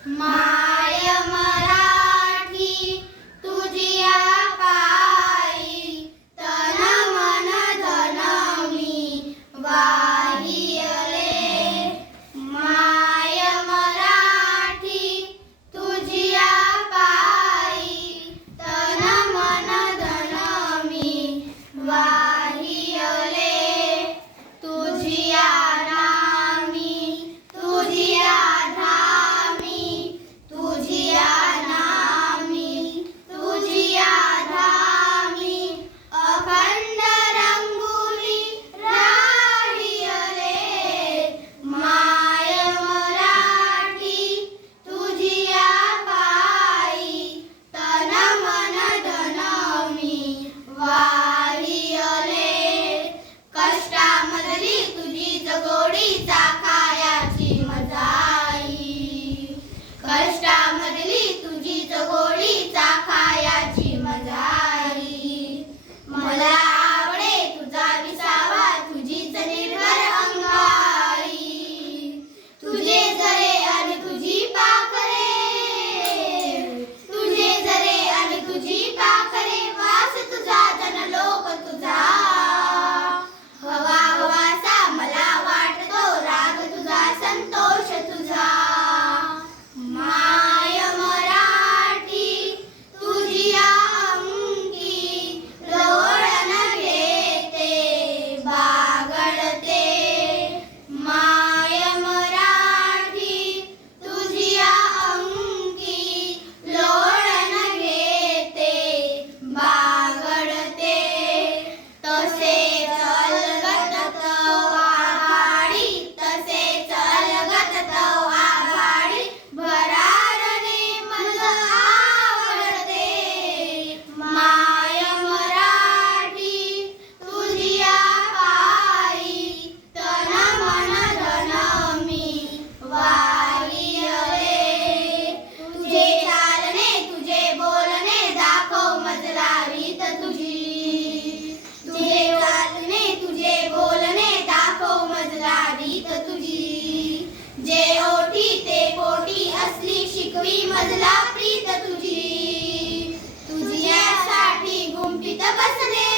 माय मराठी तुझिया पायी तन मन धन मी वाहियले। माय मराठी तुझिया पायी तन मन धन मी वाहियले। तुझिया नामी तुझिया धामी तुझिया नामी तुझिया धामी अखंड रंगुली राहियले। माय मराठी तुझिया पायी तन मन धन मी वाहियले। कष्टामधली तुझी जगोडी चाखायाची मजाई। कष्टामधली तुझी जगोडी चाखायाची मजाई। मला आवडे तुझा विसावा तुझीच निर्भर अंगाई। तुझे जरे आणि तुझी पाखरे तुझे जरे आणि तुझी पाखरे वास तुझा जनलोक तुझा। हवा हवासा मला वाटतो राग तुझा संतोष तुझा। माय मराठी तुझिया अंकी लोळण घेते बागडते। माय मराठी तुझिया अंकी लोळण घेते बागडते। तसे अलगत आभाडी तसे अलगत आभाडी भरारणे मज आवडते। माय मराठी तुझिया पायी तन मन धन मी वाहियले। तुझे चालणे तुझे बोलणे दाखव मजला रीत तुझी। तुझे चालणे तुझे बोलणे दाखव मजला रीत तुझी। जे ओठी ते पोटी असली शिकवी मजला प्रीत तुझी। तुझ्यासाठी गुंफीत बसले